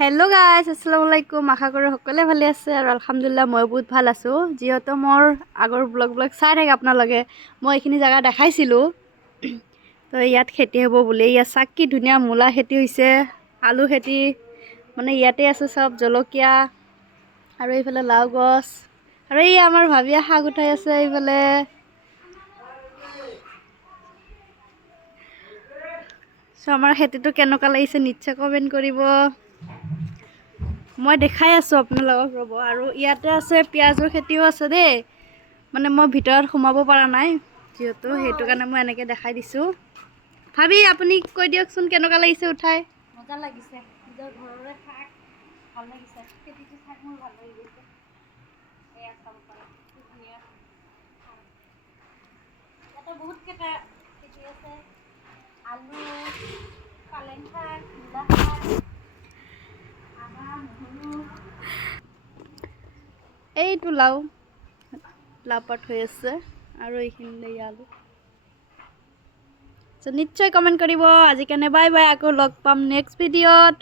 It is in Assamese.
হেল্ল' গাইজ, আসসালামু আলাইকুম। আশা কৰোঁ সকলোৱে ভালে আছে আৰু আলহামদুলিল্লাহ মই বহুত ভাল আছোঁ। যিহেতু মোৰ আগৰ ব্লগ চাই থাকে আপোনালোকে, মই এইখিনি জেগা দেখাইছিলোঁ। তো ইয়াত খেতি হ'ব বুলি। ইয়াত চাক কি ধুনীয়া মূলা খেতি হৈছে, আলু খেতি, মানে ইয়াতে আছে চব, জলকীয়া আৰু এইফালে লাও গছ, আৰু এই আমাৰ ভাবিয়ে শাক উঠাই আছে এইফালে। চ' আমাৰ খেতিটো কেনেকুৱা লাগিছে নিশ্চয় কমেণ্ট কৰিব। মই দেখাই আছোঁ আপোনালোকক, ৰ'ব। আৰু ইয়াতে আছে পিঁয়াজৰ খেতিও আছে দেই, মানে মই ভিতৰত সোমাব পৰা নাই যিহেতু, সেইটো কাৰণে মই এনেকৈ দেখাই দিছোঁ। ভাবি আপুনি কৈ দিয়কচোন কেনেকুৱা লাগিছে উঠাই। মজা লাগিছে, নিজৰ ঘৰৰে শাক, ভাল লাগিছে। খেতিটো চাই মোৰ ভাল লাগি গৈছে। এয়া চাব পাৰে, কি ধুনীয়া শাক। ইয়াতে বহুতকেইটা খেতি আছে, আলু, পালেং শাক, মূলা শাক, আদা, নহৰু। এইটো লাও পাত হৈ আছে, আৰু এইখিনিলে আলু। চ' নিশ্চয় কমেণ্ট কৰিব। আজি কাৰণে বাই বাই, আকৌ লগ পাম নেক্সট ভিডিঅ'ত।